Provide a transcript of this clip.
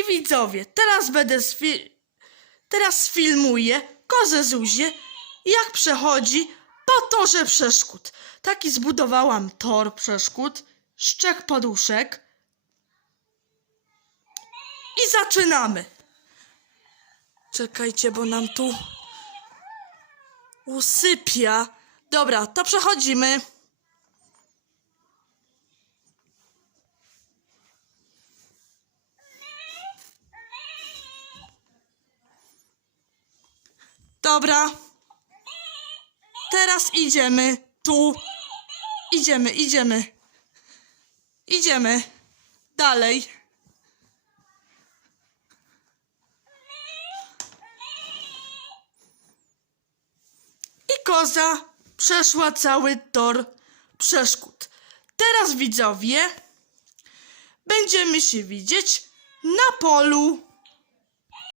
I widzowie, teraz będę sfi- teraz sfilmuję kozę Zuzię, jak przechodzi po torze przeszkód. Taki zbudowałam tor przeszkód z trzech poduszek. I zaczynamy. Czekajcie, bo nam tu usypia. Dobra, to przechodzimy. Dobra. Teraz idziemy tu. Idziemy, idziemy. Idziemy. Dalej. I koza przeszła cały tor przeszkód. Teraz widzowie będziemy się widzieć na polu.